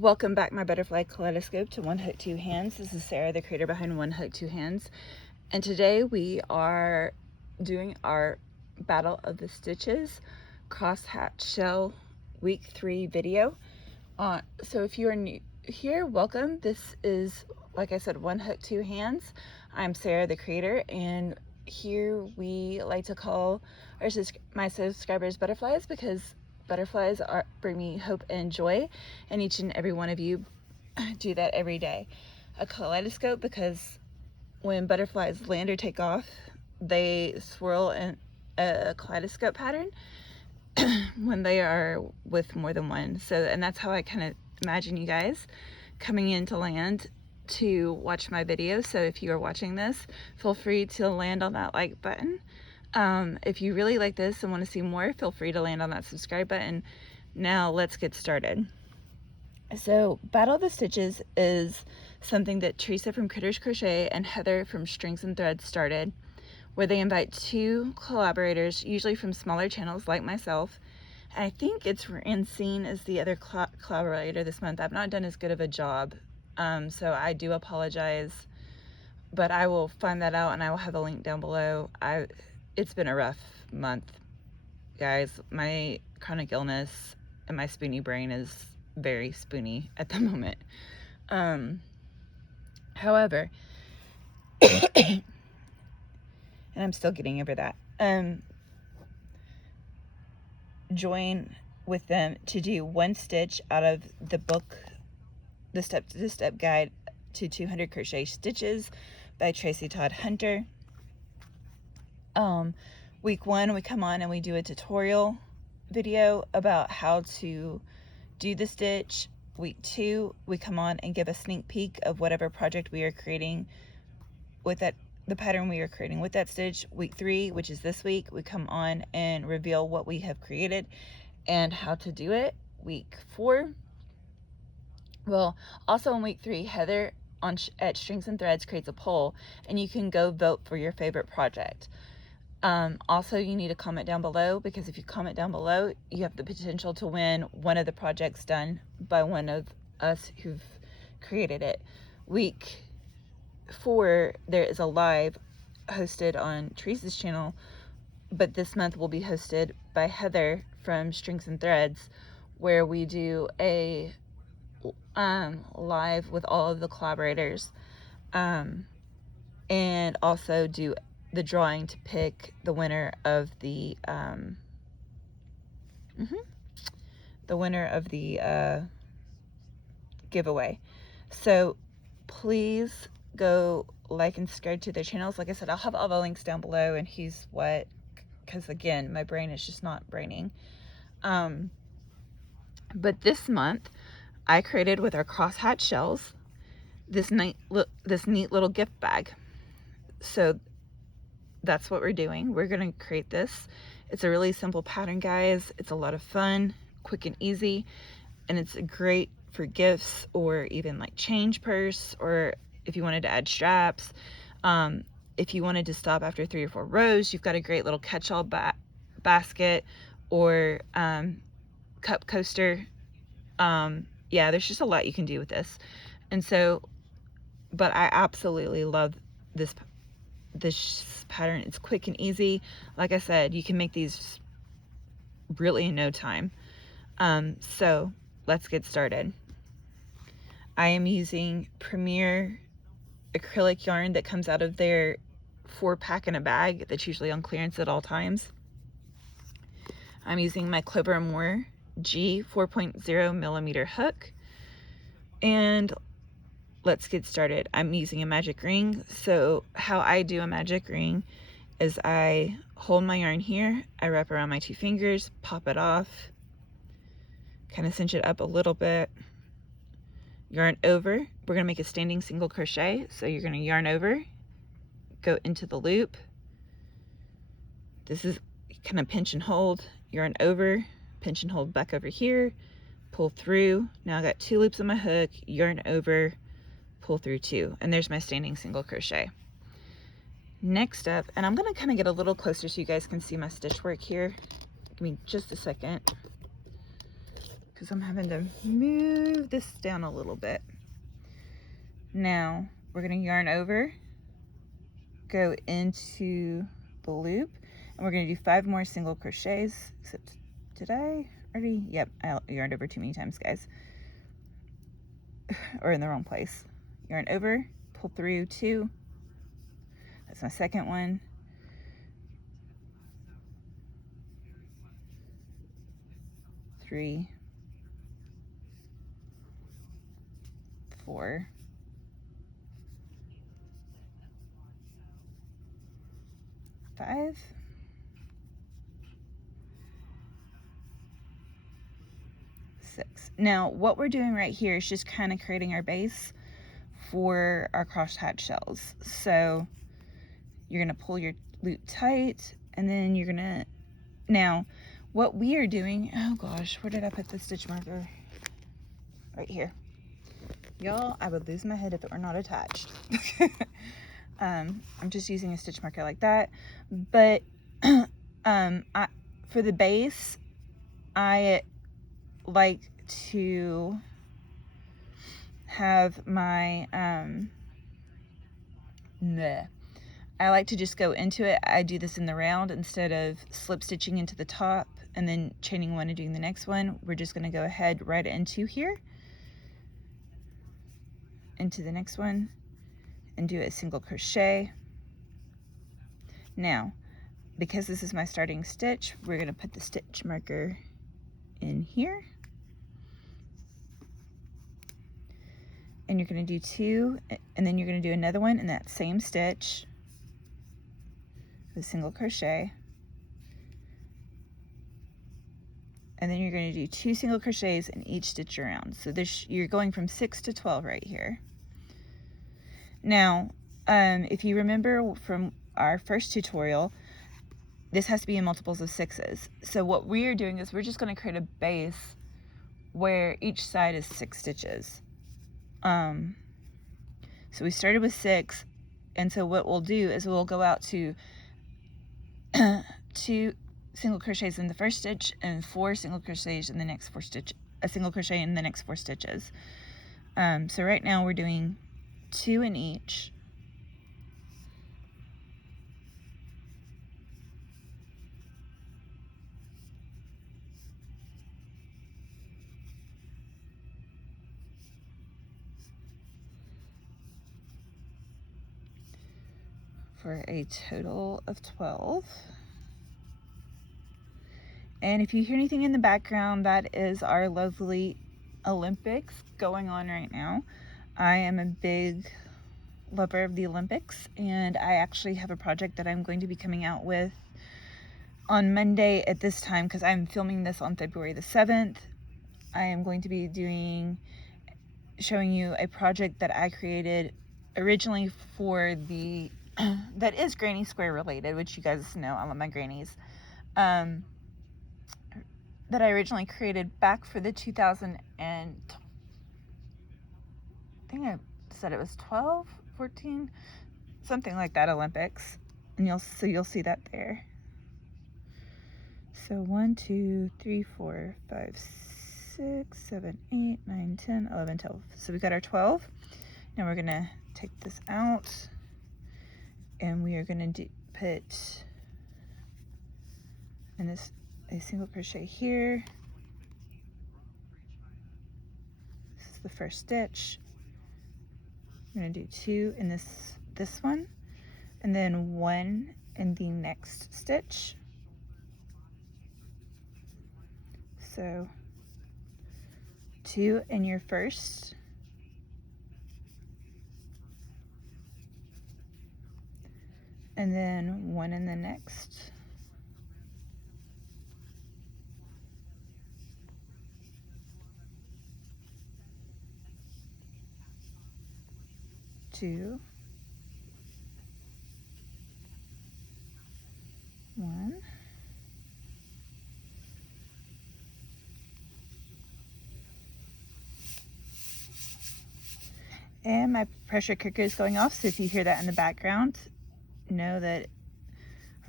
Welcome back, my butterfly kaleidoscope, to One Hook, Two Hands. This is Sarah, the creator behind One Hook, Two Hands. And today we are doing our Battle of the Stitches crosshatch shell week 3 video. So if you are new here, welcome. This is, like I said, One Hook, Two Hands. I'm Sarah, the creator, and here we like to call my subscribers butterflies because butterflies bring me hope and joy, and each and every one of you do that every day. A kaleidoscope because when butterflies land or take off, they swirl in a kaleidoscope pattern when they are with more than one. And that's how I kind of imagine you guys coming in to land to watch my video. So if you are watching this, feel free to land on that like button. If you really like this and want to see more, feel free to land on that subscribe button. Now let's get started. So Battle of the Stitches is something that Teresa from Critters Crochet and Heather from Strings and Threads started, where they invite 2 collaborators, usually from smaller channels like myself. And I think it's Francine is the other collaborator this month. I've not done as good of a job, so I do apologize, but I will find that out and I will have the link down below. It's been a rough month, guys. My chronic illness and my spoony brain is very spoony at the moment. However, and I'm still getting over that. Join with them to do 1 stitch out of the book, The Step-to-Step Guide to 200 Crochet Stitches by Tracy Todd Hunter. Week 1, we come on and we do a tutorial video about how to do the stitch. Week 2, we come on and give a sneak peek of whatever project we are creating with the pattern we are creating with that stitch. Week 3, which is this week, we come on and reveal what we have created and how to do it. Week 4, well, also in week 3, Heather at Strings and Threads creates a poll, and you can go vote for your favorite project. Also, you need to comment down below, because if you comment down below, you have the potential to win one of the projects done by one of us who've created it. Week 4, there is a live hosted on Teresa's channel, but this month will be hosted by Heather from Strings and Threads, where we do a live with all of the collaborators, and also do the drawing to pick the winner of the giveaway. So please go like and subscribe to their channels. Like I said, I'll have all the links down below, and because again, my brain is just not braining. But this month I created, with our crosshatch shells, this neat little gift bag. So that's what we're doing. We're going to create this. It's a really simple pattern, guys. It's a lot of fun, quick and easy, and it's great for gifts or even like change purse, or if you wanted to add straps. If you wanted to stop after 3 or 4 rows, you've got a great little catch-all basket or cup coaster. Yeah, there's just a lot you can do with this. And so, but I absolutely love this pattern. It's quick and easy. Like I said, you can make these really in no time. So let's get started. I am using Premier acrylic yarn that comes out of their 4-pack in a bag that's usually on clearance at all times. I'm using my Clover & Moore G 4.0 millimeter hook, and let's get started. I'm using a magic ring. So how I do a magic ring is I hold my yarn here, I wrap around my 2 fingers, pop it off, kind of cinch it up a little bit, yarn over. We're going to make a standing single crochet. So you're going to yarn over, go into the loop. This is kind of pinch and hold, yarn over, pinch and hold back over here, pull through. Now I got 2 loops on my hook, yarn over, pull through 2, and there's my standing single crochet. Next up, and I'm going to kind of get a little closer so you guys can see my stitch work here. Give me just a second, because I'm having to move this down a little bit. Now we're going to yarn over, go into the loop, and we're going to do 5 more single crochets. Except, did I already? Yep, I yarned over too many times, guys. Or in the wrong place. Yarn over, pull through 2. That's my second one. 3, 4, 5, 6. Now what we're doing right here is just kind of creating our base for our crosshatch shells. So you're going to pull your loop tight, and then you're going to, now what we are doing, oh gosh, where did I put the stitch marker? Right here. Y'all, I would lose my head if it were not attached. I'm just using a stitch marker like that. But for the base, I like to have my, I like to just go into it. I do this in the round instead of slip stitching into the top and then chaining one and doing the next one. We're just going to go ahead right into here, into the next one, and do a single crochet. Now, because this is my starting stitch, we're going to put the stitch marker in here. And you're going to do 2, and then you're going to do another one in that same stitch, a single crochet. And then you're going to do 2 single crochets in each stitch around. So this, you're going from 6 to 12 right here. Now, if you remember from our first tutorial, this has to be in multiples of 6s. So what we are doing is we're just going to create a base where each side is 6 stitches. So we started with 6, and so what we'll do is we'll go out to 2 single crochets in the first stitch and 4 single crochets in the next 4 stitches, a single crochet in the next 4 stitches. So right now we're doing 2 in each. For a total of 12. And if you hear anything in the background, that is our lovely Olympics going on right now. I am a big lover of the Olympics, and I actually have a project that I'm going to be coming out with on Monday at this time, because I'm filming this on February the 7th. I am going to be showing you a project that I created originally for the that is Granny Square related, which you guys know I love my grannies, that I originally created back for the 2000 and I think I said it was 12, 14, something like that, Olympics. And you'll see that there. So 1, 2, 3, 4, 5, 6, 7, 8, 9, 10, 11, 12. So we got our 12. Now we're gonna take this out, and we are going to put in this a single crochet here. This is the first stitch. I'm going to do 2 in this one, and then 1 in the next stitch. So 2 in your first, and then 1 in the next. Two, 1, and my pressure cooker is going off, so if you hear that in the background, know that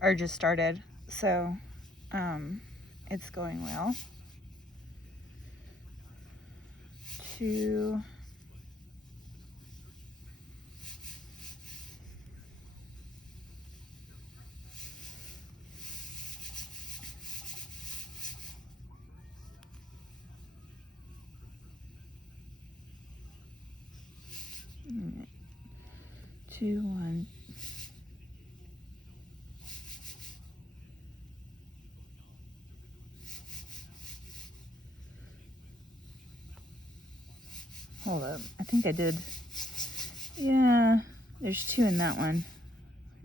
ours just started, so it's going well. 2, two, 1. Hold up, I think I did. Yeah, there's 2 in that one.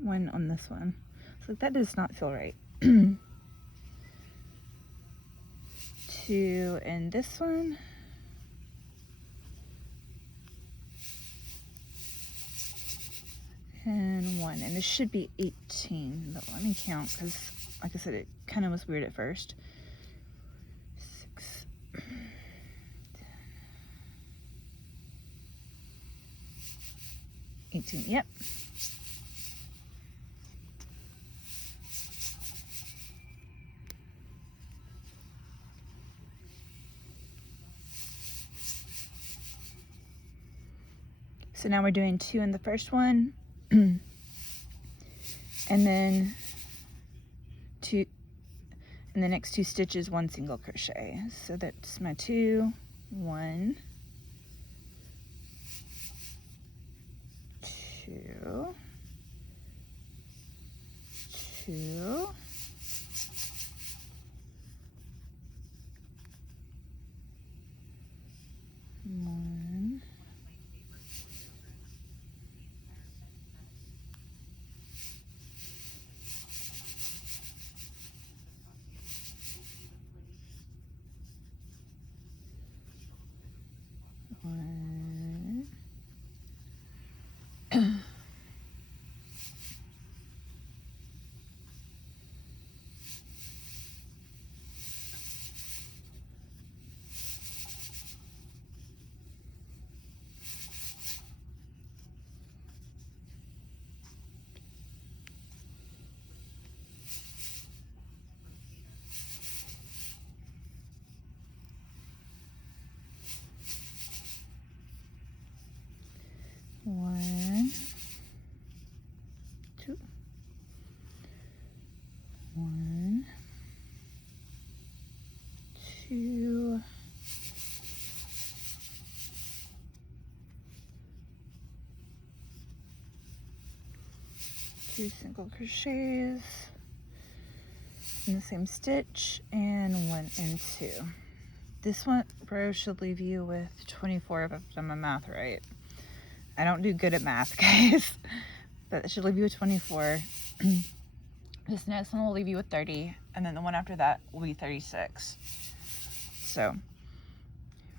1 on this one. So that does not feel right. 2 in this one. And 1, and this should be 18, but let me count, because like I said, it kind of was weird at first. 6, 18, yep. So now we're doing 2 in the first one, and then 2 in the next 2 stitches, 1 single crochet. So that's my 2, 1, 2, 2, 1, 1, 1, 2, 1, 2, 2 single crochets in the same stitch, and 1 and 2. This one row should leave you with 24 if I've done my math right. I don't do good at math, guys, but it should leave you with 24. This next one will leave you with 30, and then the one after that will be 36. So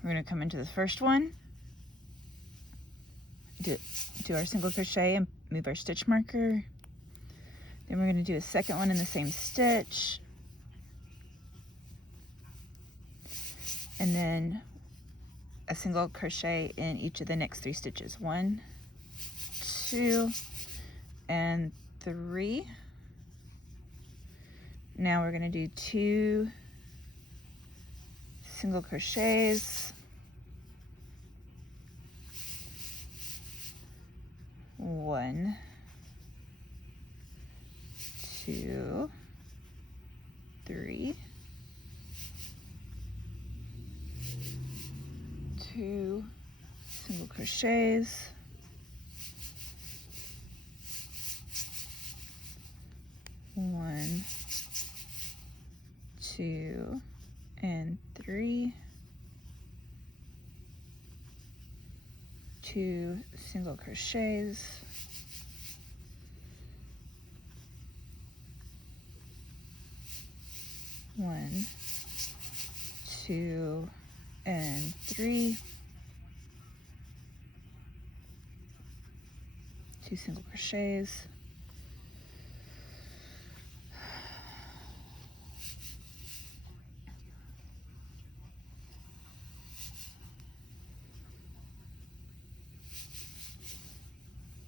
we're going to come into the first one, do our single crochet and move our stitch marker. Then we're going to do a second one in the same stitch, and then a single crochet in each of the next 3 stitches. 1, 2, and 3. Now we're going to do 2 single crochets, 1, 2, 3, 2 single crochets, 1, 2, and 3, 2 single crochets, 1, 2, and 3, 2 single crochets,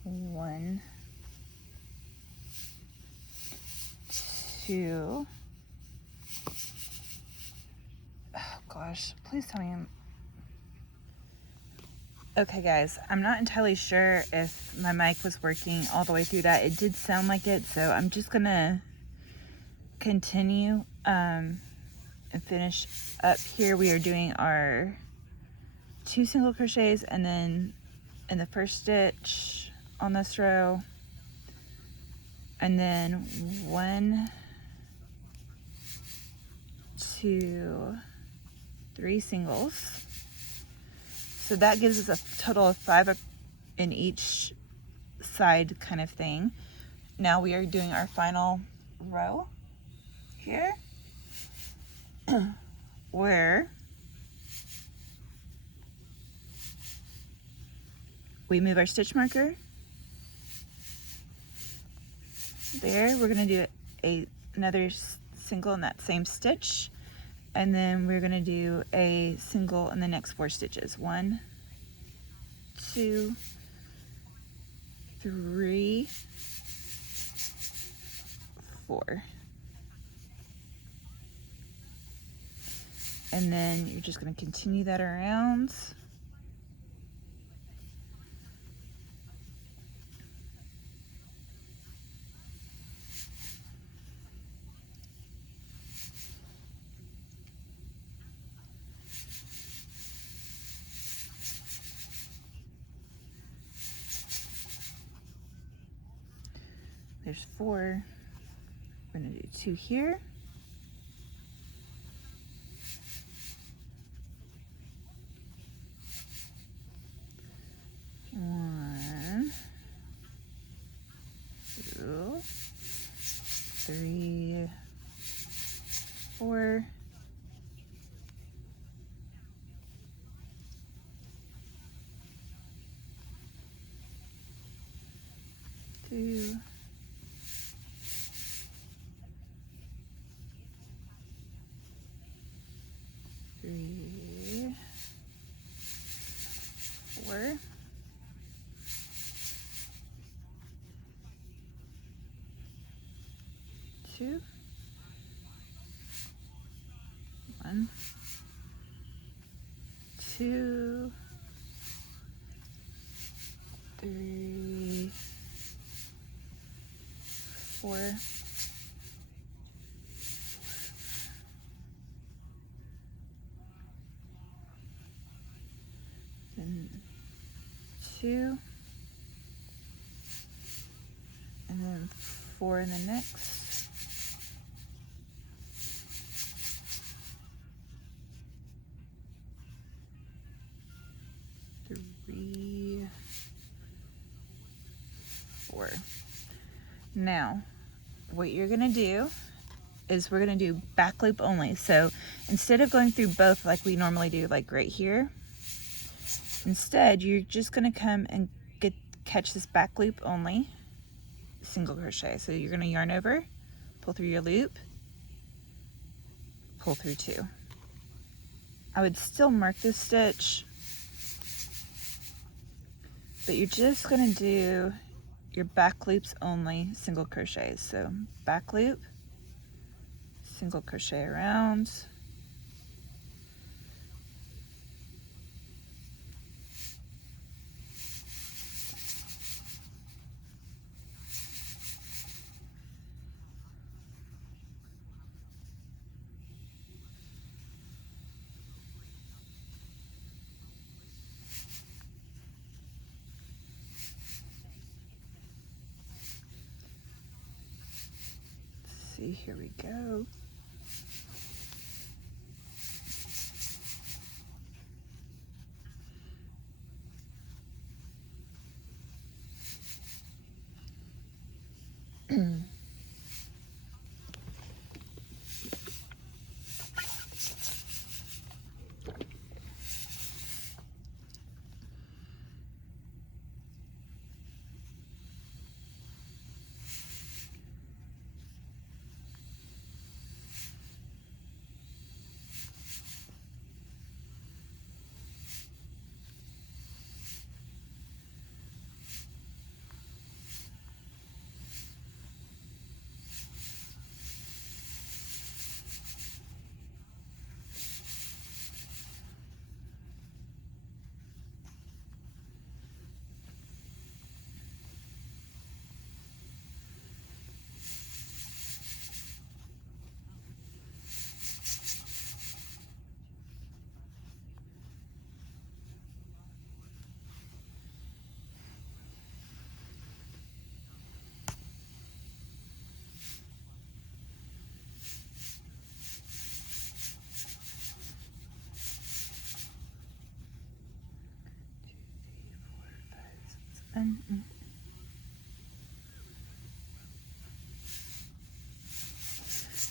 1, 2, oh gosh, please tell me Okay guys, I'm not entirely sure if my mic was working all the way through that. It did sound like it, so I'm just gonna continue and finish up here. We are doing our 2 single crochets, and then in the first stitch on this row, and then 1, 2, 3 singles. So that gives us a total of 5 in each side kind of thing. Now we are doing our final row here where we move our stitch marker there. We're going to do another single in that same stitch, and then we're going to do a single in the next 4 stitches. 1, 2, 3, 4. And then you're just going to continue that around. There's 4. We're going to do 2 here. 1, 2, 3, 4. 2, 3, 4. 2, 1, 2, 3, 4. Then 2, and then 4 in the next. 3, 4. Now, what you're gonna do is we're gonna do back loop only. So instead of going through both like we normally do, like right here, instead you're just gonna come and catch this back loop only single crochet. So you're gonna yarn over, pull through your loop, pull through 2. I would still mark this stitch, but you're just gonna do your back loops only single crochets. So back loop, single crochet around, see, here we go.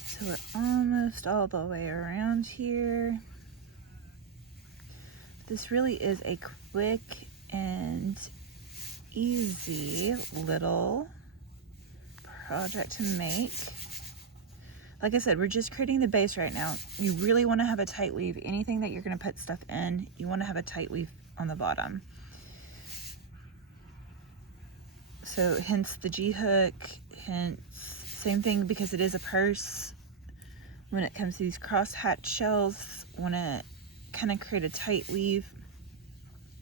So we're almost all the way around here. This really is a quick and easy little project to make. Like I said, we're just creating the base right now. You really want to have a tight weave. Anything that you're going to put stuff in, you want to have a tight weave on the bottom. So hence the G-hook, hence same thing because it is a purse. When it comes to these cross-hatch shells, want to kind of create a tight weave,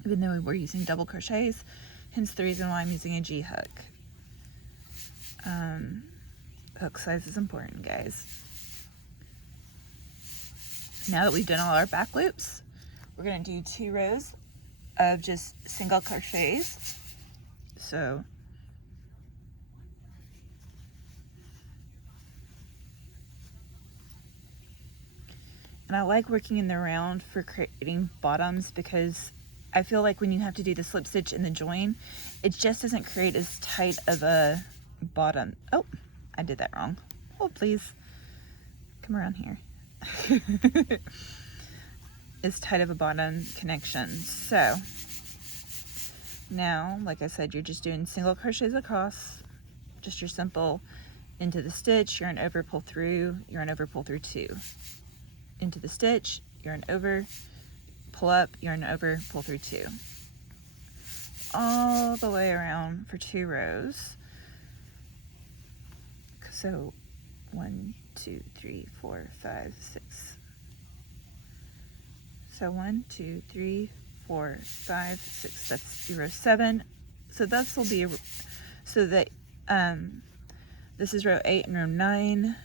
even though we're using double crochets, hence the reason why I'm using a G-hook. Hook size is important, guys. Now that we've done all our back loops, we're going to do 2 rows of just single crochets. So and I like working in the round for creating bottoms because I feel like when you have to do the slip stitch in the join, it just doesn't create as tight of a bottom. Oh, I did that wrong. Hold please. Come around here. As tight of a bottom connection. So now, like I said, you're just doing single crochets across, just your simple into the stitch, yarn over, pull through, yarn over, pull through 2. Into the stitch, yarn over, pull up, yarn over, pull through 2. All the way around for 2 rows. So 1, 2, 3, 4, 5, 6. So 1, 2, 3, 4, 5, 6. That's row 7. So this will be so that this is row 8 and row 9.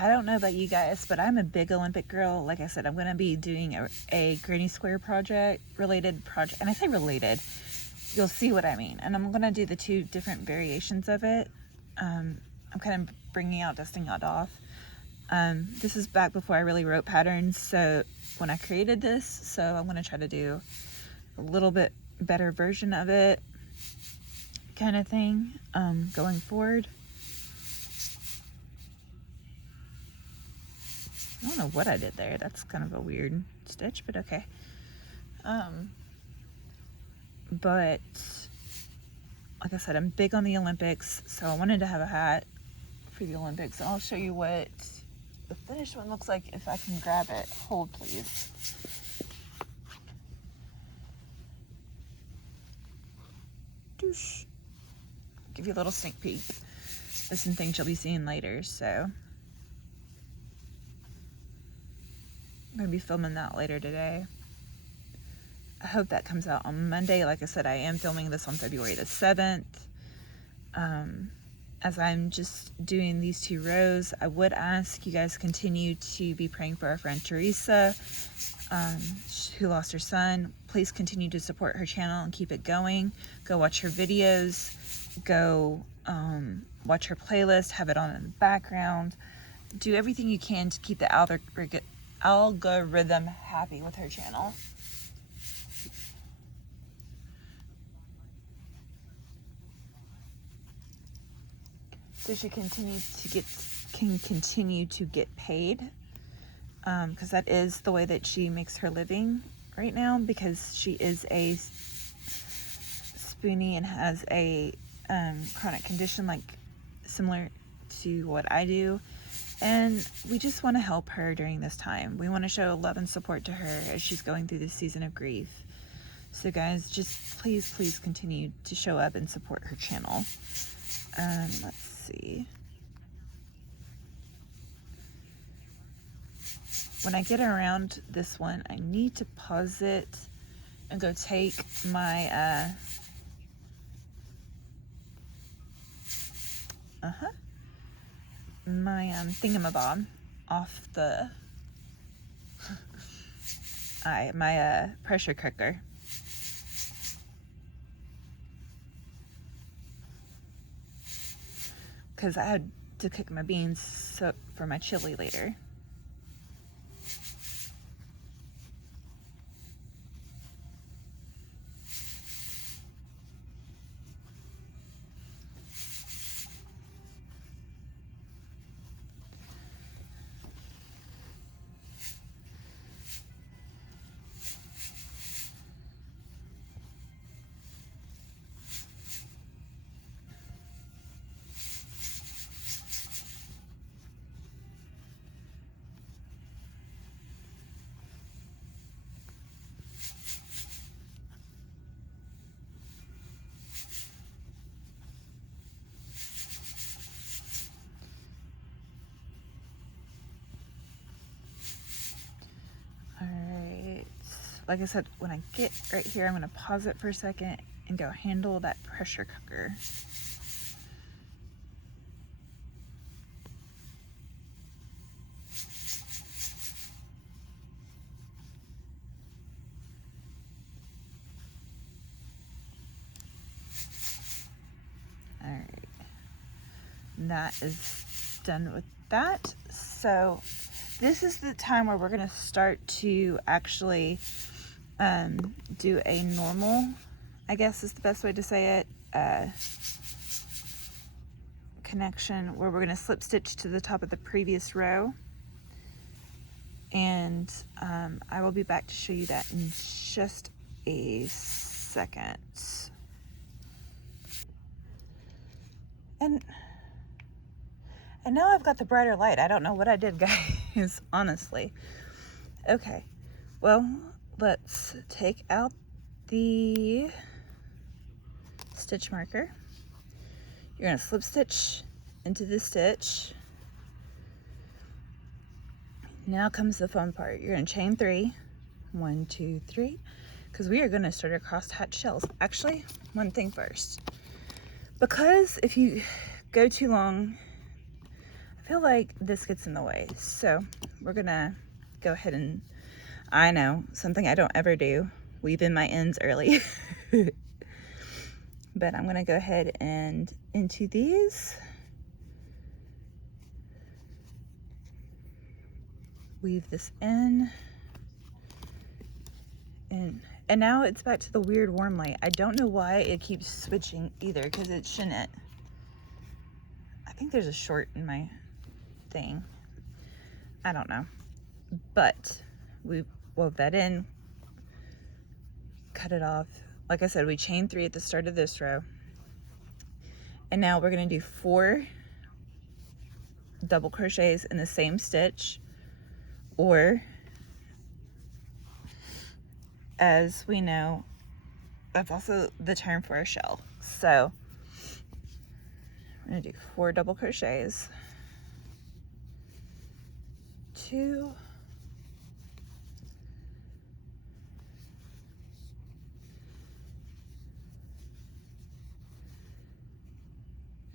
I don't know about you guys, but I'm a big Olympic girl. Like I said, I'm going to be doing a granny square related project. And I say related, you'll see what I mean. And I'm going to do the 2 different variations of it. I'm kind of bringing out, dusting it off. This is back before I really wrote patterns. So when I created this, so I'm going to try to do a little bit better version of it kind of thing going forward. I don't know what I did there. That's kind of a weird stitch, but okay. But like I said, I'm big on the Olympics, so I wanted to have a hat for the Olympics. And I'll show you what the finished one looks like if I can grab it. Hold, please. Doosh. Give you a little sneak peek. There's some things you'll be seeing later, so I'm going to be filming that later today. I hope that comes out on Monday. Like I said, I am filming this on February the 7th. As I'm just doing these 2 rows, I would ask you guys continue to be praying for our friend Teresa, who lost her son. Please continue to support her channel and keep it going. Go watch her videos. Go watch her playlist. Have it on in the background. Do everything you can to keep the algorithm happy with her channel. So she can continue to get paid, because that is the way that she makes her living right now, because she is a spoonie and has a chronic condition like similar to what I do. And we just want to help her during this time. We want to show love and support to her as she's going through this season of grief. So guys, just please continue to show up and support her channel. Let's see. When I get around this one, I need to pause it and go take my my thingamabob off the my pressure cooker. Because I had to cook my beans for my chili later. Like I said, when I get right here, I'm going to pause it for a second and go handle that pressure cooker. All right, that is done with that. So this is the time where we're going to start to actually do a normal, I guess is the best way to say it, connection, where we're going to slip stitch to the top of the previous row. And I will be back to show you that in just a second. And now I've got the brighter light. I don't know what I did, guys, honestly. Okay, well, let's take out the stitch marker. You're gonna slip stitch into the stitch. Now comes the fun part. You're gonna chain 3, 1, 2, 3, because we are gonna start our cross-hatch shells. Actually, one thing first, because if you go too long, I feel like this gets in the way. So we're gonna go ahead and, I know, something I don't ever do, weave in my ends early. But I'm gonna go ahead and into these, weave this in, and now it's back to the weird warm light. I don't know why it keeps switching either, because it shouldn't. I think there's a short in my thing. I don't know. But we wove that in, cut it off. Like I said, we chain 3 at the start of this row. And now we're gonna do 4 double crochets in the same stitch, or as we know, that's also the term for a shell. So I'm gonna do 4 double crochets, 2,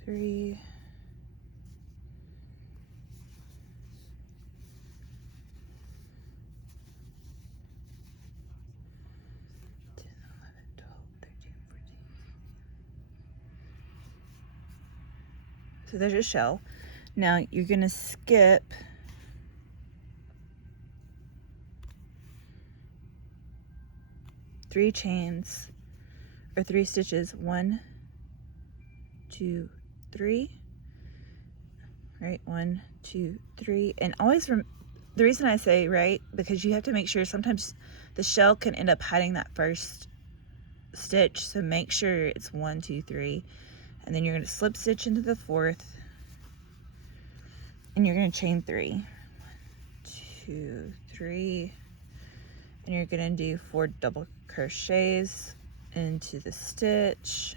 3, 10, 11, 12, 13, 14. So there's your shell. Now you're gonna skip 3 chains, or 3 stitches, 1, 2, 3, right, 1, 2, 3, and always the reason I say right, because you have to make sure sometimes the shell can end up hiding that first stitch, so make sure it's 1, 2, 3, and then you're going to slip stitch into the 4th, and you're going to chain 3. 1, 2, 3, and you're going to do 4 double crochets into the stitch.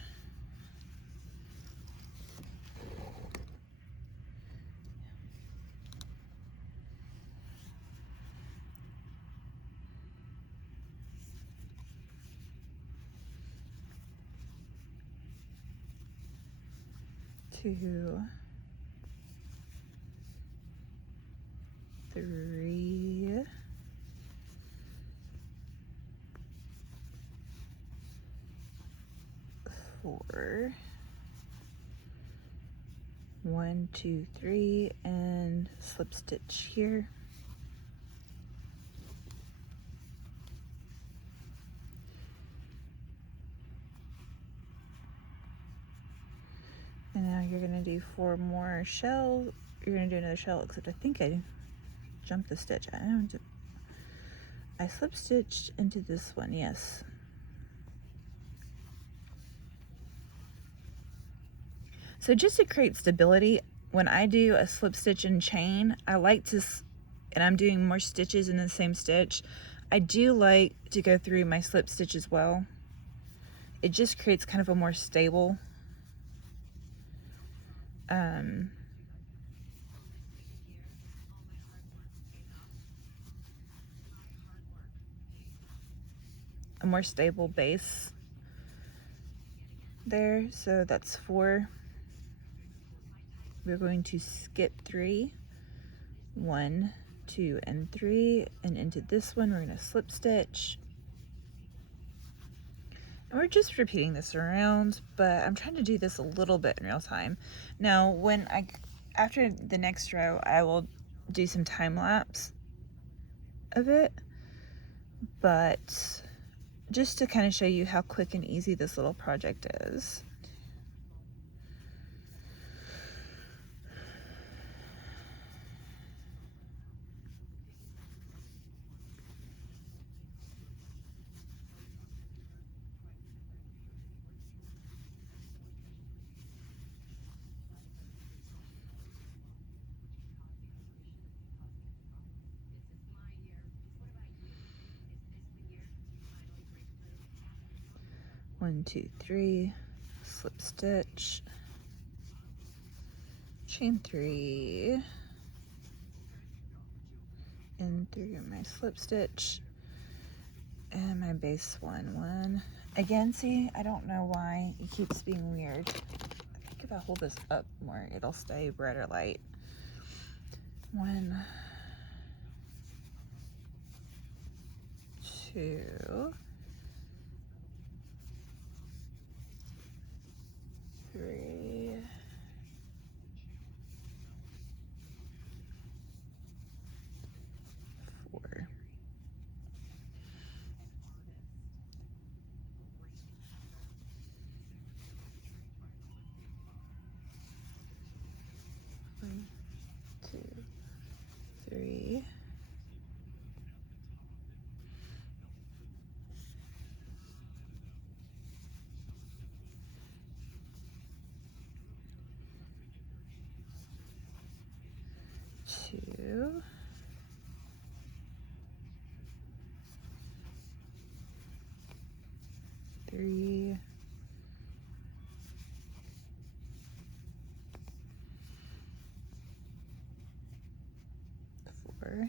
Two, 3, 4, 1, 2, 3, and slip stitch here. And now you're gonna do 4 more shells. You're gonna do another shell, except I think I jumped the stitch. I slip stitched into this one, yes. So just to create stability, when I do a slip stitch and chain, I like to, and I'm doing more stitches in the same stitch, I do like to go through my slip stitch as well. It just creates kind of a more stable a more stable base there. So that's 4. We're going to skip 3, 1, 2, and 3, and into this one we're going to slip stitch. And we're just repeating this around, but I'm trying to do this a little bit in real time. Now, after the next row, I will do some time lapse of it, but just to kind of show you how quick and easy this little project is. One, 2, 3, slip stitch, chain 3, in through my slip stitch, and my base 1. Again, see, I don't know why it keeps being weird. I think if I hold this up more, it'll stay red or light. 1, 2, 3, 4. 1, 2, 3. 2, 3, 4.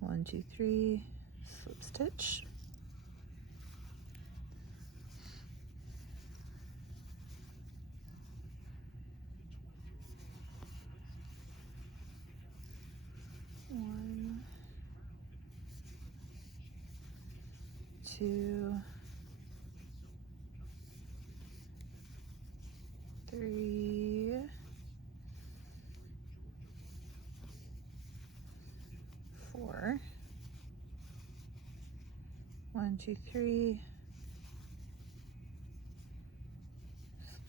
1, 2, 3, slip stitch. 1, 2, 3, 4. 1, 2, 3,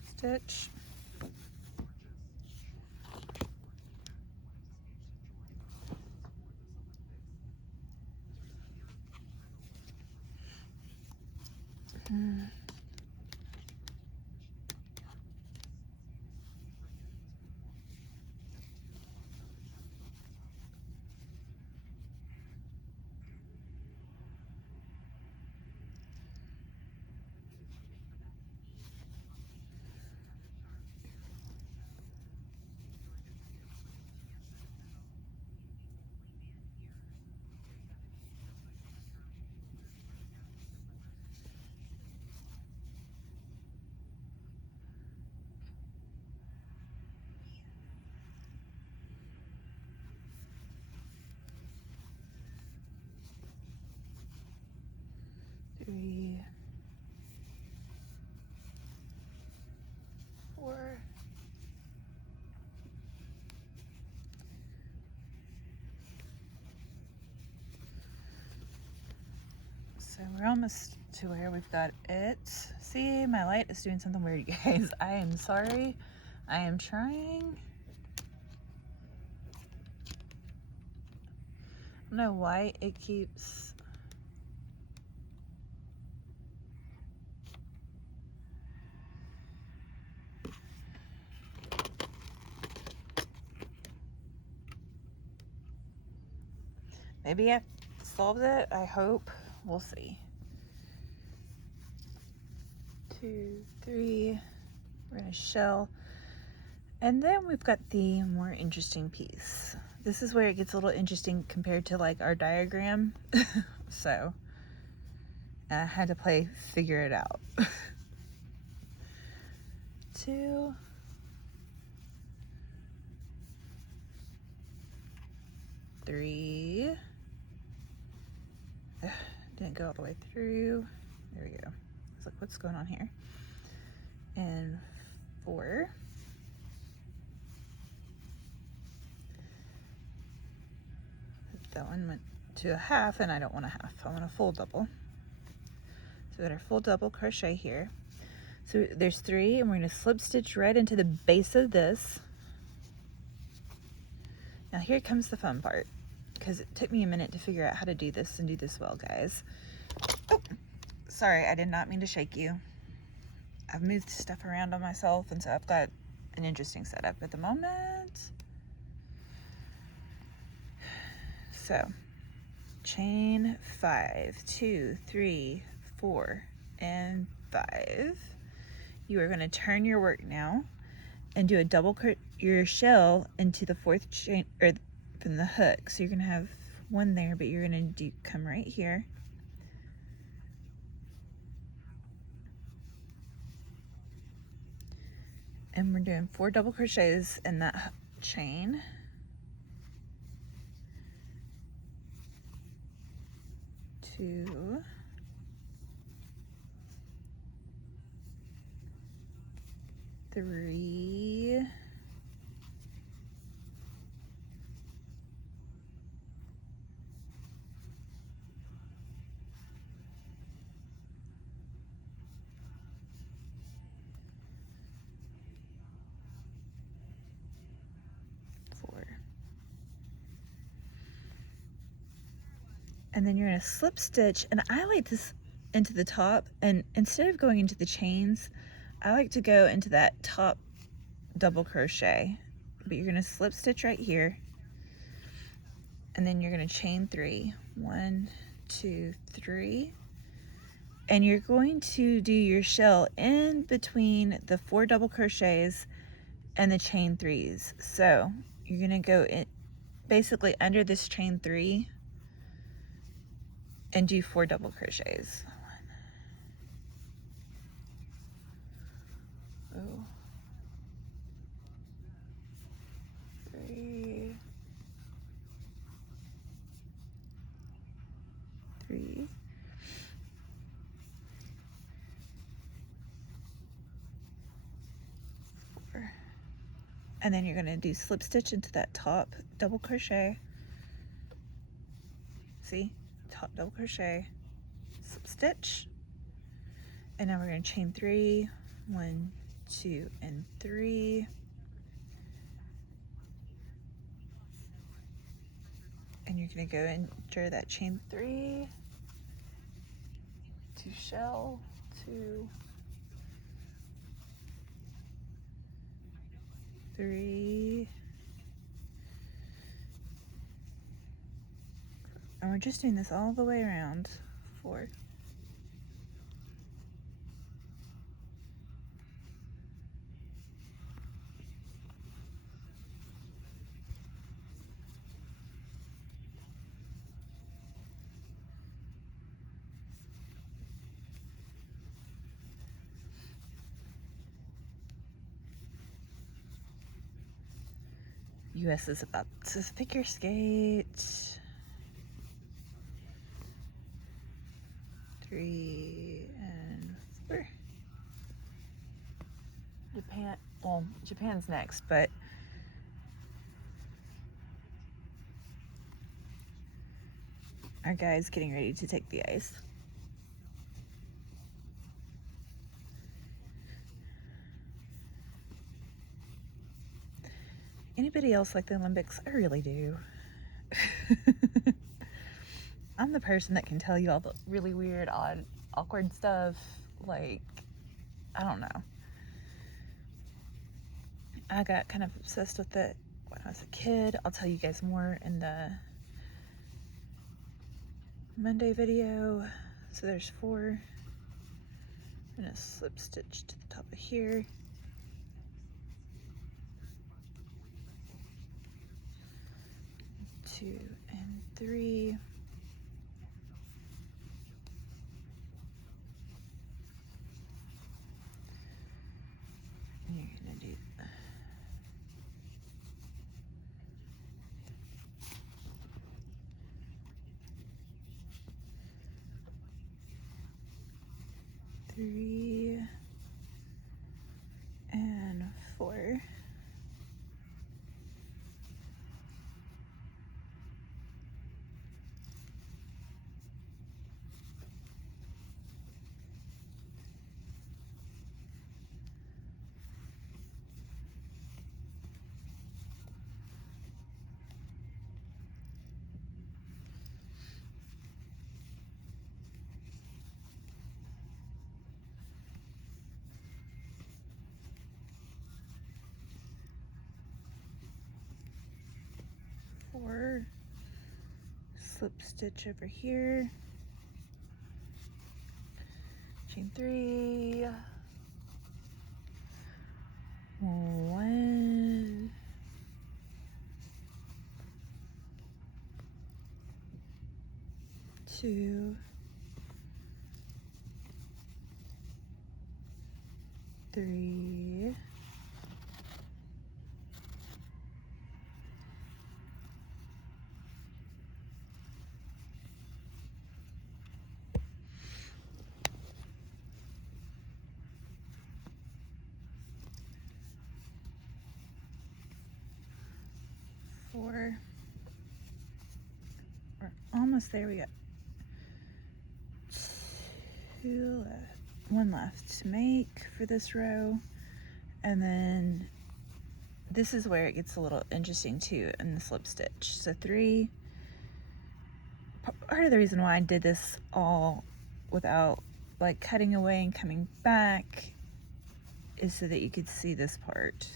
stitch. 3, 4. So we're almost to where we've got it. See, my light is doing something weird, you guys. I am sorry. I am trying. I don't know why it keeps... Maybe I solved it. I hope. We'll see. 2, 3. We're gonna shell. And then we've got the more interesting piece. This is where it gets a little interesting compared to like our diagram. So I had to figure it out. 2, 3. Didn't go all the way through. There we go. I was like, what's going on here? And 4. That one went to a half, and I don't want a half. I want a full double. So we got our full double crochet here. So there's 3, and we're going to slip stitch right into the base of this. Now here comes the fun part, because it took me a minute to figure out how to do this and do this well, guys. Oh, sorry, I did not mean to shake you. I've moved stuff around on myself, and so I've got an interesting setup at the moment. So chain 5, 2, 3, 4, and 5. You are going to turn your work now and do a double your shell into the 4th chain, or from the hook. So you're going to have 1 there, but you're going to come right here. And we're doing 4 double crochets in that chain. 2, 3, 4. And then you're going to slip stitch, and I like this into the top, and instead of going into the chains, I like to go into that top double crochet. But you're going to slip stitch right here, and then you're going to chain 3. 1, 2, 3. And you're going to do your shell in between the 4 double crochets and the chain 3s. So you're going to go in basically under this chain 3 and do 4 double crochets. 1, 2, 3, 3, 4. And then you're going to do slip stitch into that top double crochet. See? Top double crochet, slip stitch. And now we're going to chain 3. 1, 2, and 3. And you're going to go enter that chain 3 to shell 2, 3, and we're just doing this all the way around. 4, US is about to figure skate. 3 and 4. Japan's next, but our guy's getting ready to take the ice. Anybody else like the Olympics? I really do. I'm the person that can tell you all the really weird, odd, awkward stuff. Like, I don't know. I got kind of obsessed with it when I was a kid. I'll tell you guys more in the Monday video. So there's 4. I'm gonna slip stitch to the top of here. 2 and 3. And you're gonna do 3 and 4. Slip stitch over here, chain 3, 1, 2, 3, 4. We're almost there. We got 2 left, 1 left to make for this row. And then this is where it gets a little interesting too in the slip stitch. So 3. Part of the reason why I did this all without like cutting away and coming back is so that you could see this part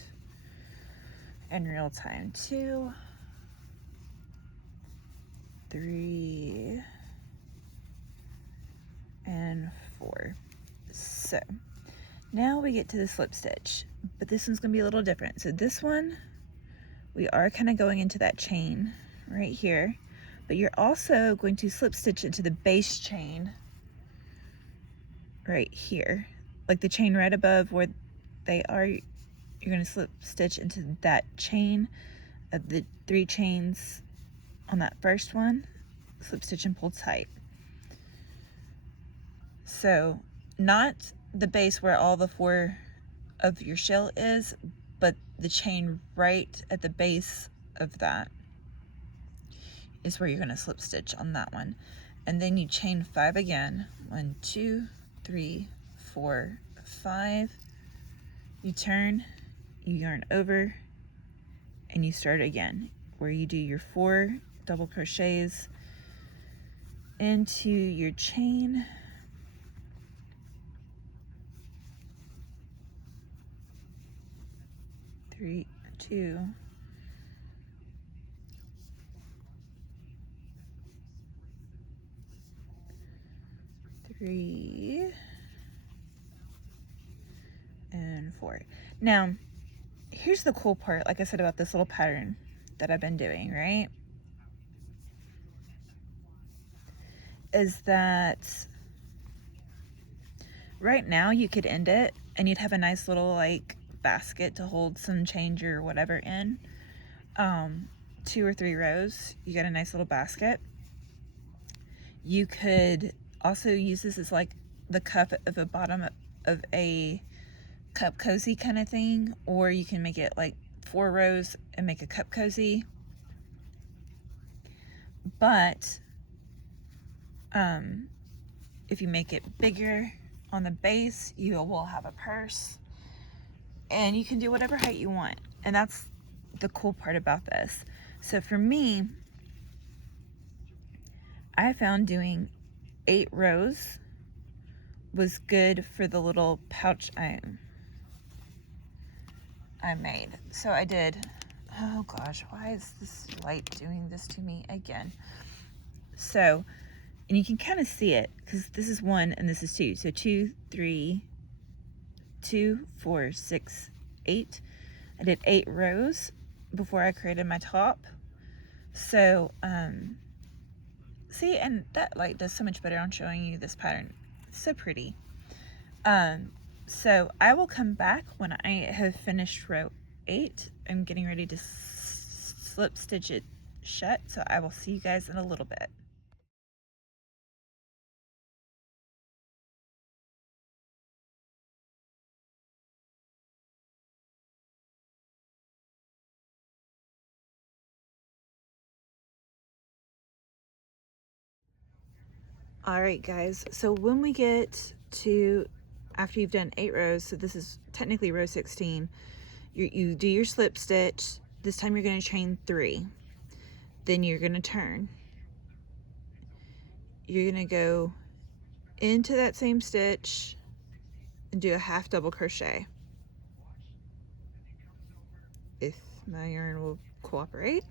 in real time. 2, 3, and 4. So now we get to the slip stitch, but this one's gonna be a little different. So this one, we are kind of going into that chain right here, but you're also going to slip stitch into the base chain right here, like the chain right above where they are. You're going to slip stitch into that chain of the 3 chains on that first one, slip stitch and pull tight. So not the base where all the 4 of your shell is, but the chain right at the base of that is where you're going to slip stitch on that one. And then you chain 5 again. 1, 2, 3, 4, 5. You turn, you yarn over, and you start again, where you do your 4 double crochets into your chain. Three, 2, 3, and 4. Now, here's the cool part, like I said, about this little pattern that I've been doing, right? Is that right now you could end it and you'd have a nice little like basket to hold some change or whatever in. 2 or 3 rows, you get a nice little basket. You could also use this as like the cup of a bottom of a cup cozy kind of thing, or you can make it like 4 rows and make a cup cozy. But if you make it bigger on the base, you will have a purse, and you can do whatever height you want. And that's the cool part about this. So for me, I found doing 8 rows was good for the little pouch I made. So I did, oh gosh, why is this light doing this to me again? So, and you can kind of see it because this is 1 and this is 2. So 2, 3, 2, 4, 6, 8. I did 8 rows before I created my top. So, see, and that light does so much better on showing you this pattern. It's so pretty. So I will come back when I have finished row 8. I'm getting ready to slip stitch it shut, so I will see you guys in a little bit. All right, guys, so when we get to, after you've done 8 rows, so this is technically row 16, you do your slip stitch. This time you're going to chain 3. Then you're going to turn. You're going to go into that same stitch and do a half double crochet, if my yarn will cooperate.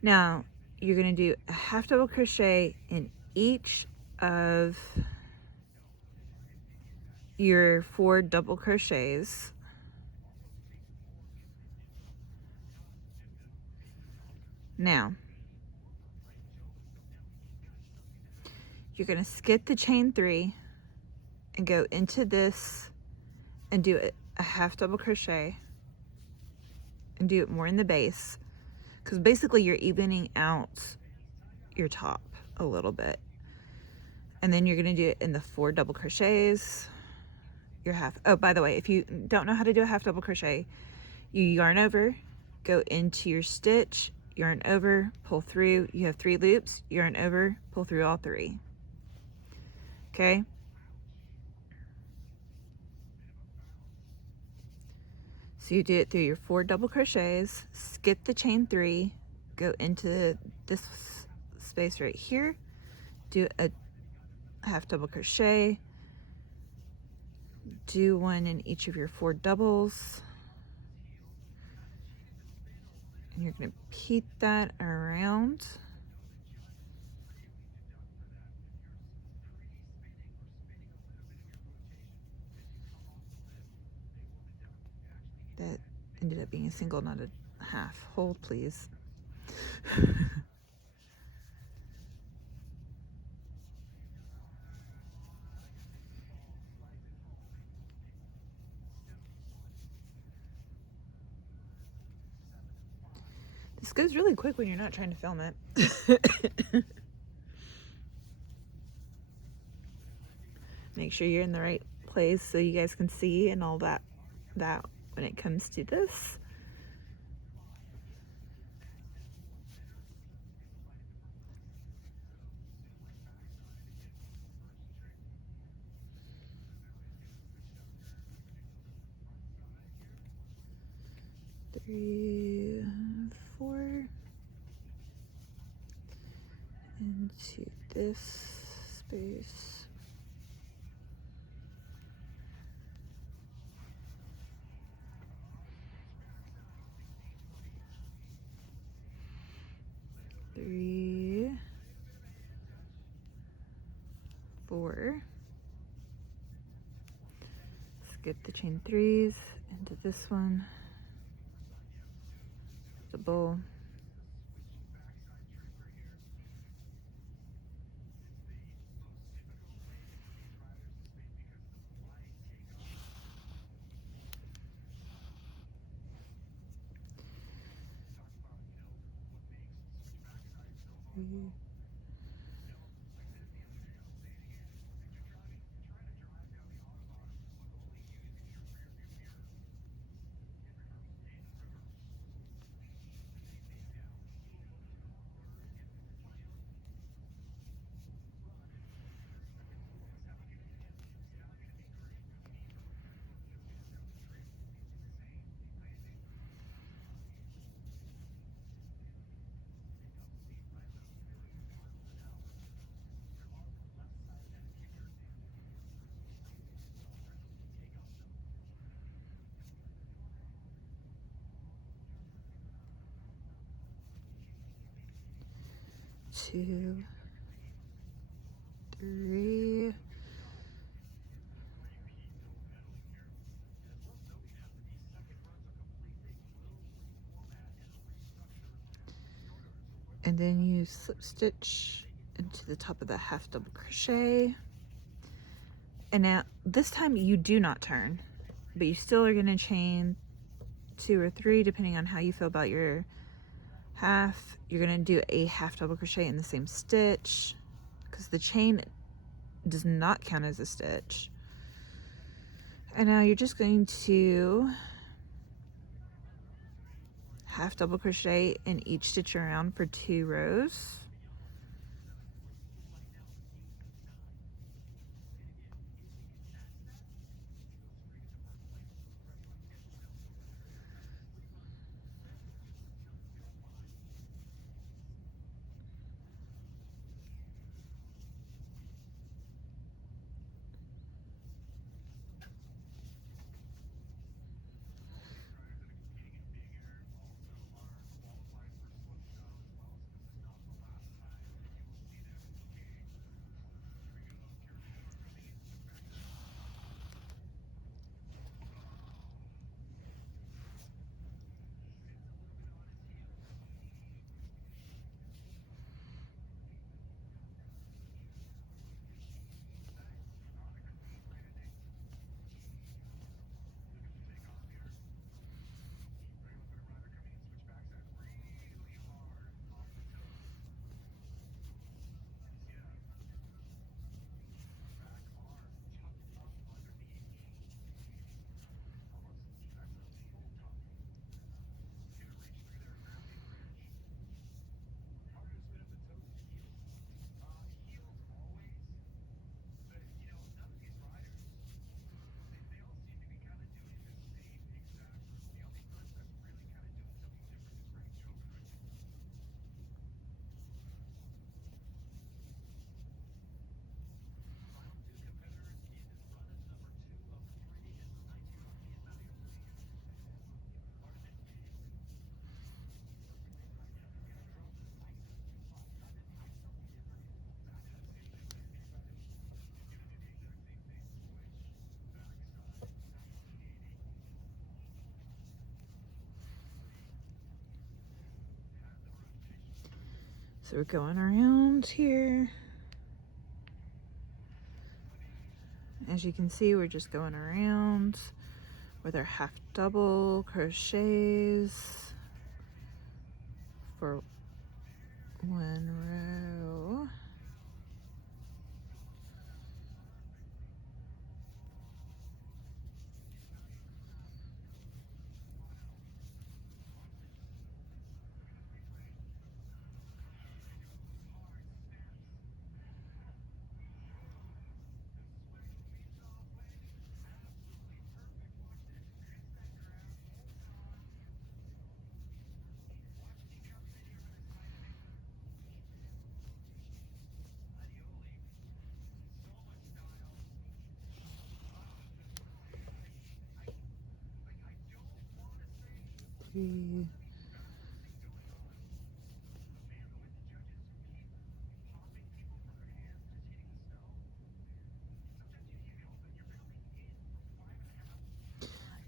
Now you're going to do a half double crochet in each of your 4 double crochets. Now you're going to skip the chain 3 and go into this and do a half double crochet and do it more in the base, because basically you're evening out your top a little bit. And then you're going to do it in the 4 double crochets, your half. Oh, by the way, if you don't know how to do a half double crochet, you yarn over, go into your stitch, yarn over, pull through. You have 3 loops, yarn over, pull through all 3. Okay? So you do it through your 4 double crochets, skip the chain 3, go into this space right here, do a half double crochet, do 1 in each of your 4 doubles, and you're going to repeat that around. That ended up being a single, not a half. Hold, please. This goes really quick when you're not trying to film it. Make sure you're in the right place so you guys can see and all that when it comes to this. Three, 4 into this space. Three, 4. Skip the chain 3s into this one. Double. 2, 3. And then you slip stitch into the top of the half double crochet. And now this time you do not turn, but you still are going to chain 2 or 3 depending on how you feel about your half. You're going to do a half double crochet in the same stitch because the chain does not count as a stitch. And now you're just going to half double crochet in each stitch around for 2 rows. So we're going around here. As you can see, we're just going around with our half double crochets for 1 row.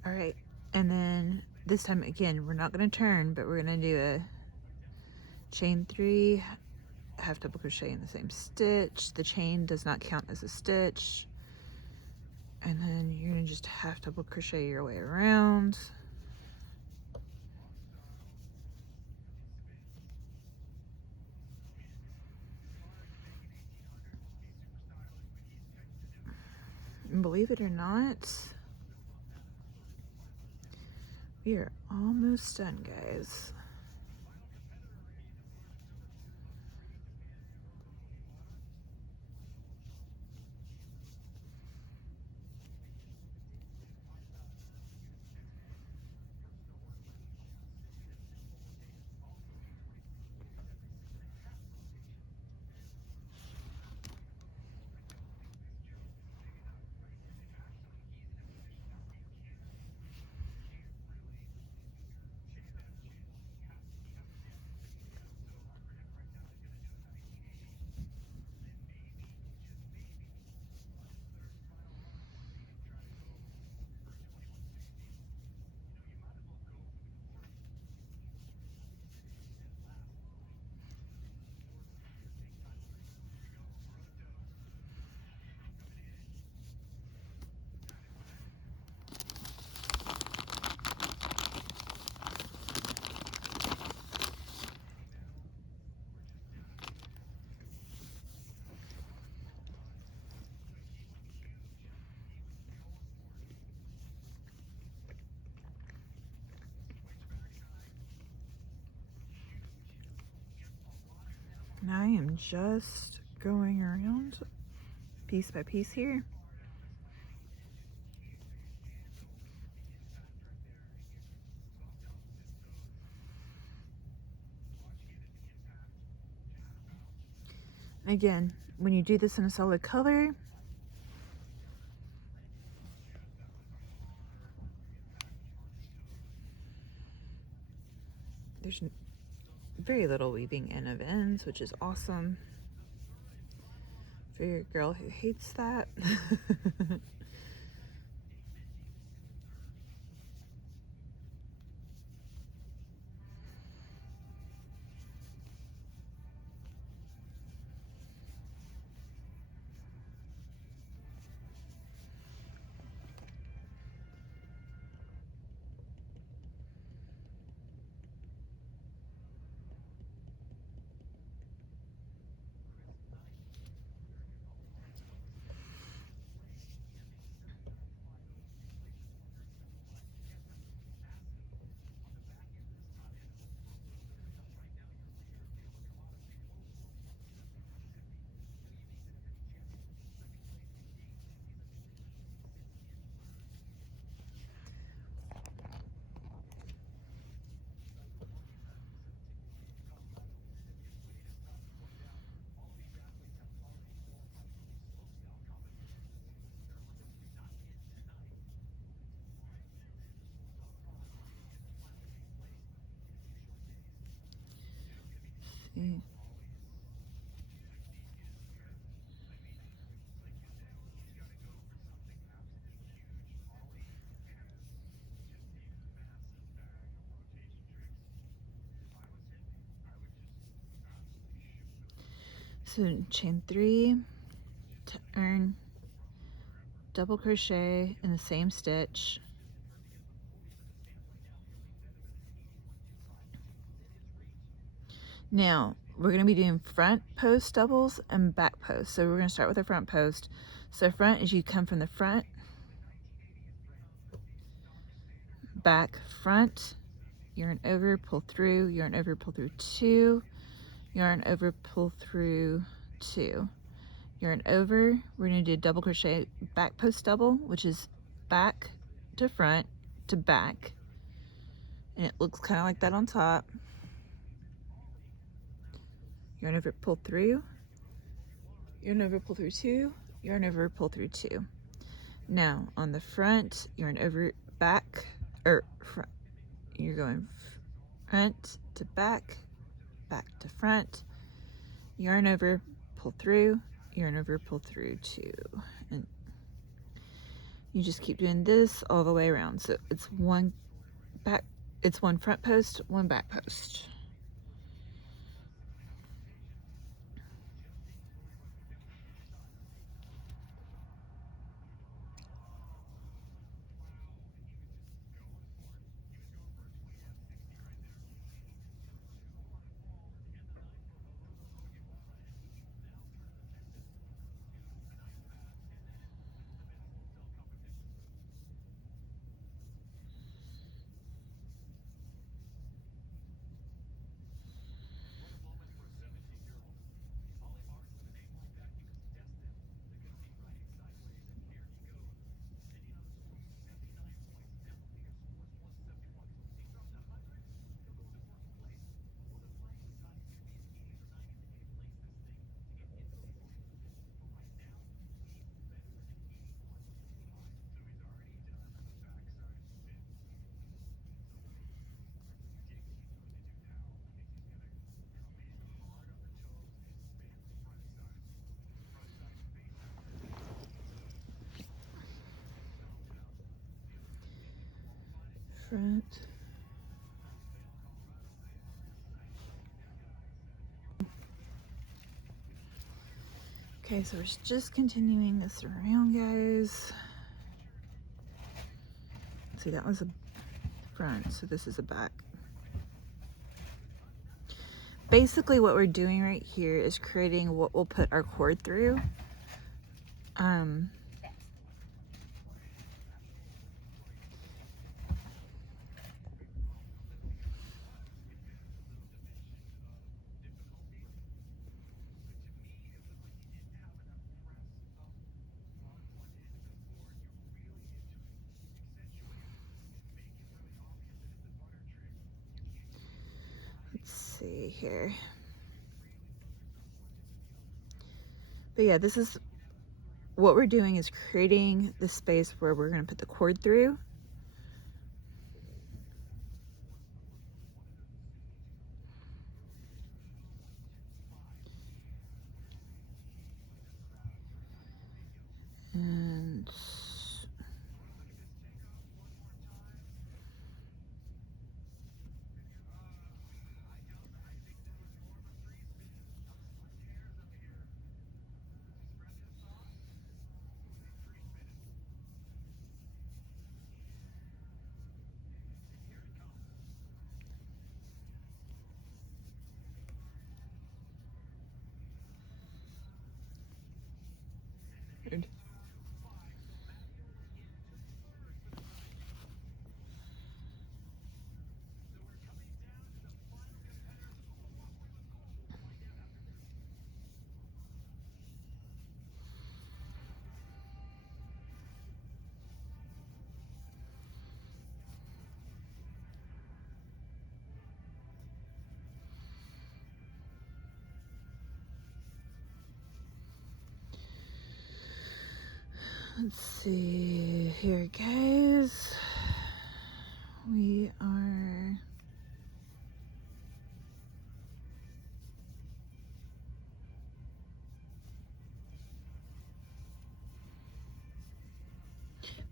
All right, and then this time again, we're not going to turn, but we're going to do a chain 3, half double crochet in the same stitch. The chain does not count as a stitch. And then you're going to just half double crochet your way around. And believe it or not, we are almost done, guys. And I am just going around piece by piece here. Again, when you do this in a solid color, there's very little weaving in of ends, which is awesome for your girl who hates that. See. So chain 3 to earn double crochet in the same stitch. Now we're going to be doing front post doubles and back post. So we're going to start with the front post. So front is you come from the front, back, front, yarn over, pull through, yarn over, pull through 2, yarn over, pull through 2, yarn over. We're going to do a double crochet back post double, which is back to front to back, and it looks kind of like that on top. Yarn over, pull through, yarn over, pull through 2, yarn over, pull through 2. Now on the front, yarn over, back, or front, you're going front to back, back to front, yarn over, pull through, yarn over, pull through 2, and you just keep doing this all the way around. So it's one front post, one back post. Front. Okay, so we're just continuing this around, guys. See, that was a front, so this is a back. Basically what we're doing right here is creating what we'll put our cord through. see here. But yeah, this is what we're doing, is creating the space where we're going to put the cord through. And let's see, here it goes. We are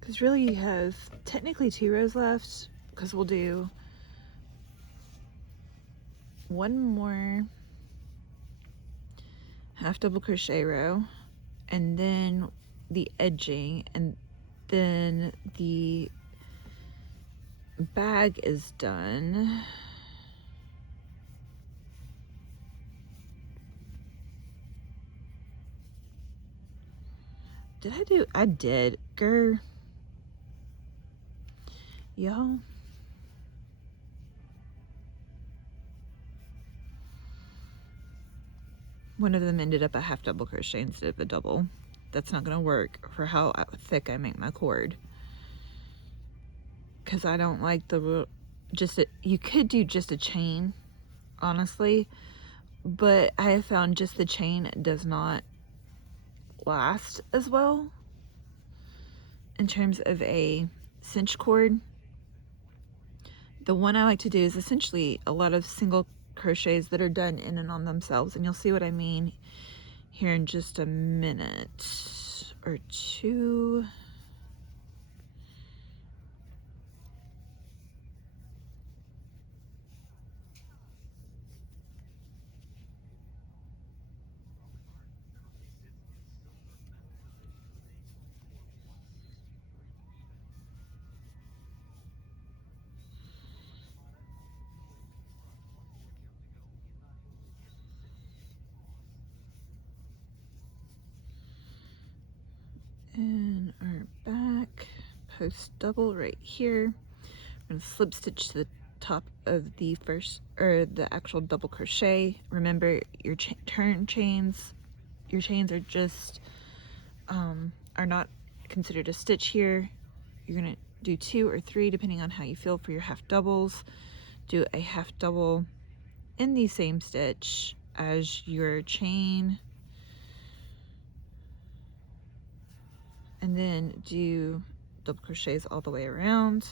because really you have technically 2 rows left, because we'll do one more half double crochet row, and then the edging, and then the bag is done. Did I do? I did. Grr. Y'all. One of them ended up a half double crochet instead of a double. That's not gonna work for how thick I make my cord. Cause I don't like the, you could do just a chain, honestly, but I have found just the chain does not last as well in terms of a cinch cord. The one I like to do is essentially a lot of single crochets that are done in and on themselves, and you'll see what I mean here in just a minute or two. And our back post double right here. I'm going to slip stitch to the top of the first, or the actual double crochet. Remember your turn chains, your chains are just are not considered a stitch here. You're going to do 2 or 3 depending on how you feel for your half doubles. Do a half double in the same stitch as your chain, and then do double crochets all the way around.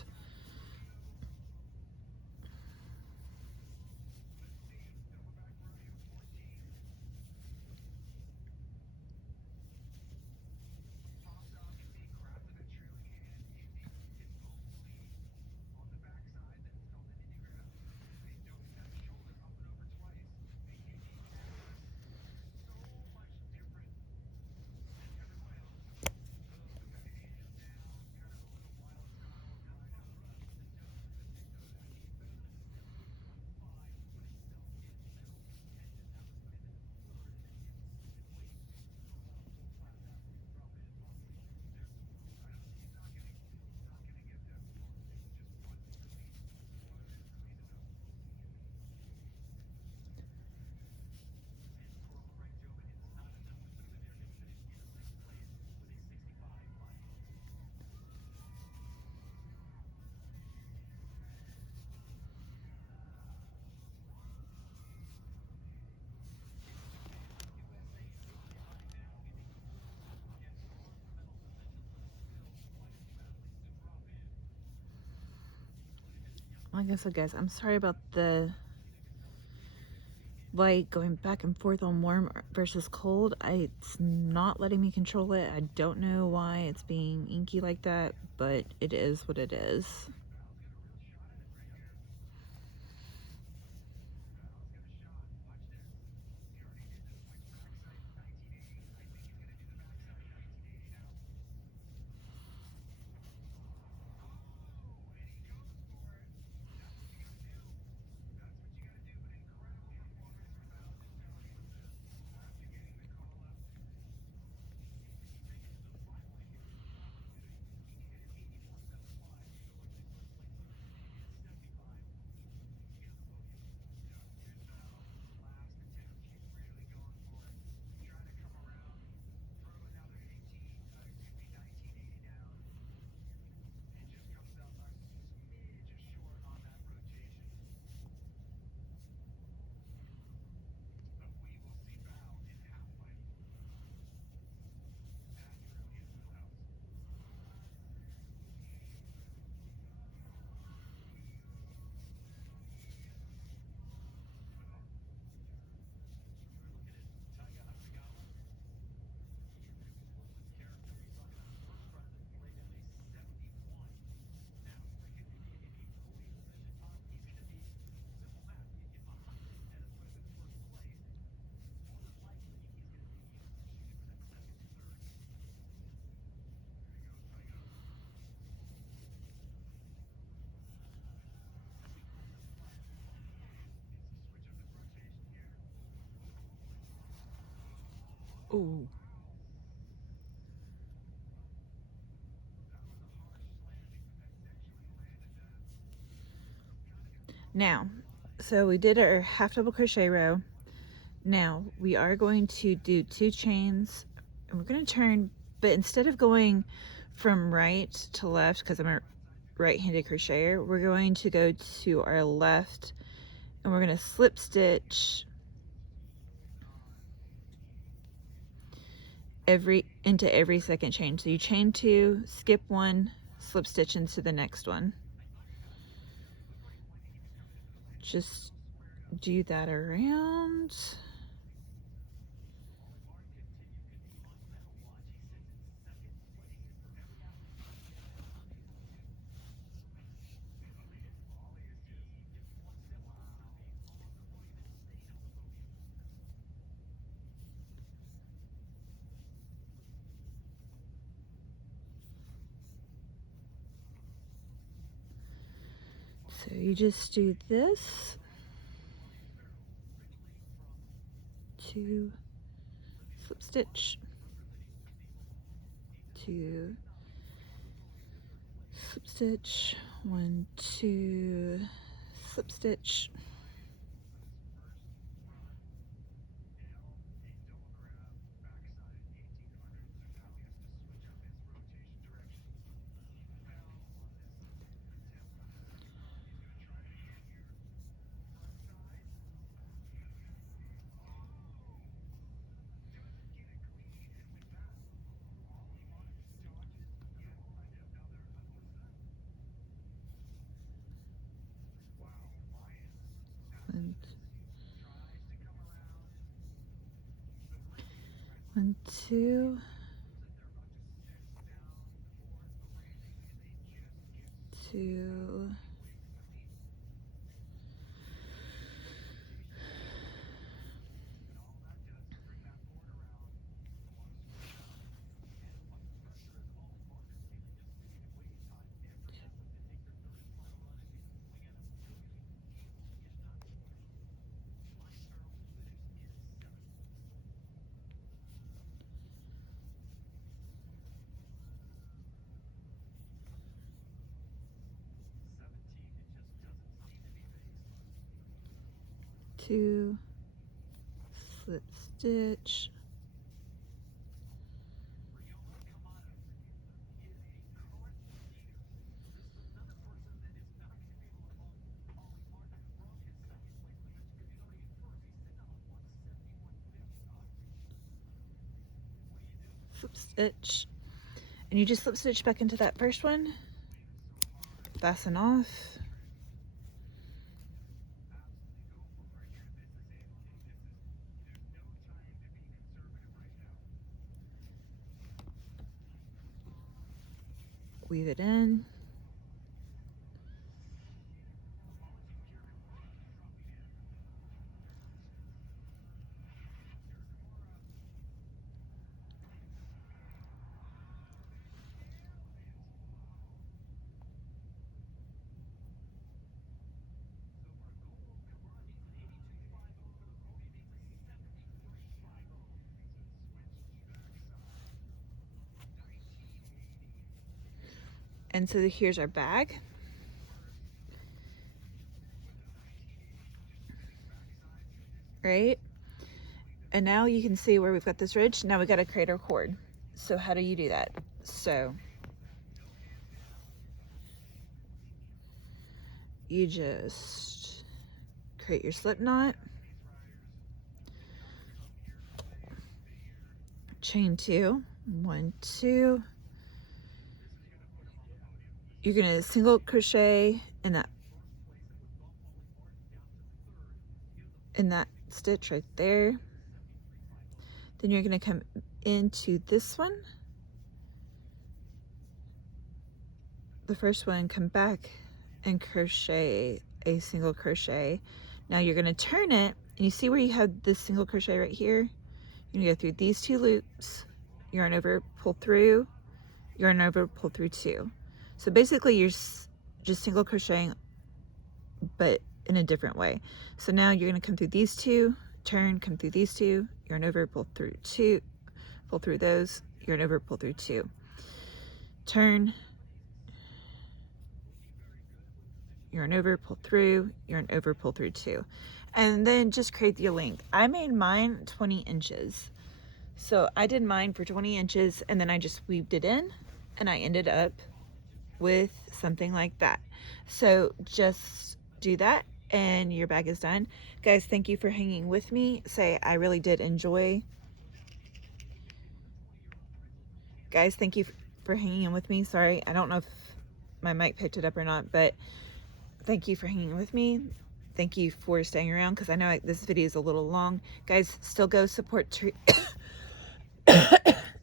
like I said, guys, I'm sorry about the light going back and forth on warm versus cold. It's not letting me control it. I don't know why it's being inky like that, but it is what it is. Ooh. Now, so we did our half double crochet row. Now we are going to do 2 chains, and we're going to turn, but instead of going from right to left, because I'm a right-handed crocheter, we're going to go to our left, and we're going to slip stitch into every second chain. So you chain 2, skip 1, slip stitch into the next one. Just do that around. So you just do this, 2, slip stitch, 2, slip stitch, 1, 2, slip stitch, and 1, 2, 2, two, slip stitch, slip stitch, and you just slip stitch back into that first one, fasten off, weave it in. And so here's our bag. Right? And now you can see where we've got this ridge. Now we got to create our cord. So how do you do that? So you just create your slip knot, chain 2, 1, 2. You're gonna single crochet in that stitch right there. Then you're gonna come into this one, the first one, come back and crochet a single crochet. Now you're gonna turn it, and you see where you have this single crochet right here? You're gonna go through these 2 loops, yarn over, pull through, yarn over, pull through 2. So basically you're just single crocheting, but in a different way. So now you're gonna come through these 2, turn, come through these 2, yarn over, pull through 2, pull through those, yarn over, pull through 2, turn, yarn over, pull through, yarn over, pull through 2. And then just create your length. I made mine 20 inches. So I did mine for 20 inches and then I just weaved it in and I ended up with something like that. So just do that and your bag is done. Guys, thank you for hanging with me. Say, I really did enjoy. Guys, thank you for hanging in with me. Sorry, I don't know if my mic picked it up or not, but thank you for hanging with me. Thank you for staying around because I know this video is a little long. Guys, still go support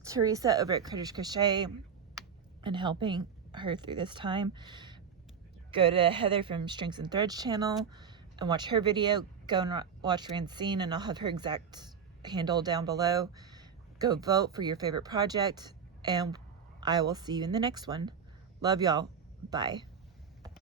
Teresa over at Critters Crochet and helping her through this time. Go to Heather from Strings and Threads channel and watch her video. Go and watch Francine, and I'll have her exact handle down below. Go vote for your favorite project, and I will see you in the next one. Love y'all. Bye.